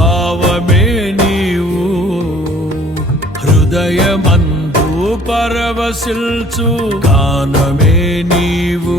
భావమే నీవు. హృదయమందు పరవశిల్చు గానమే నీవు.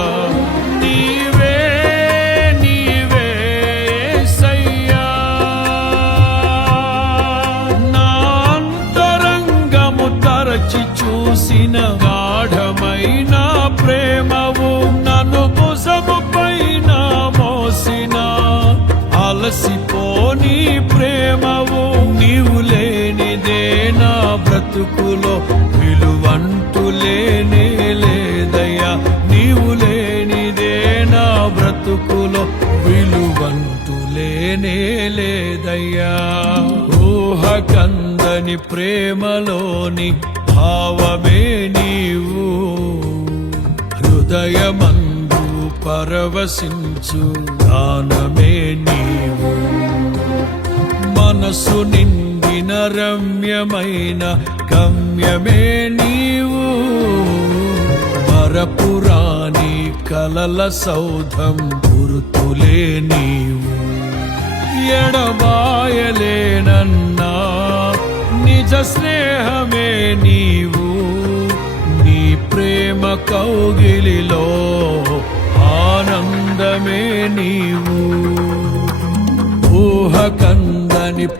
నీ ప్రేమవు నీవు లేనిదే నా బ్రతుకులో విలువంటూ లేనే లేదయ్యా. నీవు లేనిదే నా బ్రతుకులో విలువంటూ లేనే లేదయ్యా. ఊహకందని ప్రేమలోని భావమే నీవు. హృదయమందు పరవశించు దానమే నీవు. మనసు నిండిన రమ్యమైన గమ్యమే నీవు. మరపురాని కలల సౌధం గురుతులే నీవు. ఎడబాయలేనన్నా నిజ స్నేహమే